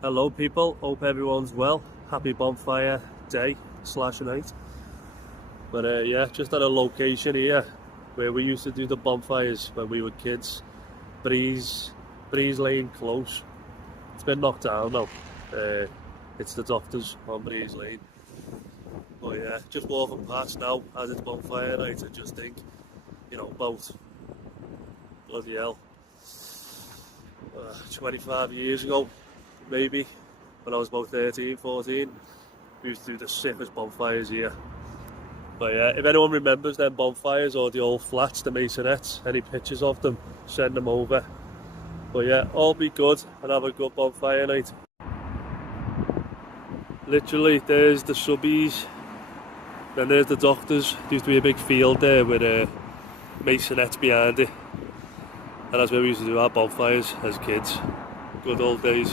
Hello people, hope everyone's well. Happy bonfire day slash night. But yeah, just at a location here where we used to do the bonfires when we were kids. Breeze Lane close. It's been knocked down now. It's the doctors on Breeze Lane. But yeah, just walking past now as it's bonfire night, I just think, about bloody hell, 25 years ago, maybe, when I was about 13, 14, we used to do the sickest bonfires here. But yeah, if anyone remembers them bonfires or the old flats, the masonettes, any pictures of them, send them over. But yeah, all be good and have a good bonfire night. Literally, there's the subbies, then there's the doctors. There used to be a big field there with masonettes behind it. And that's where we used to do our bonfires as kids. Good old days.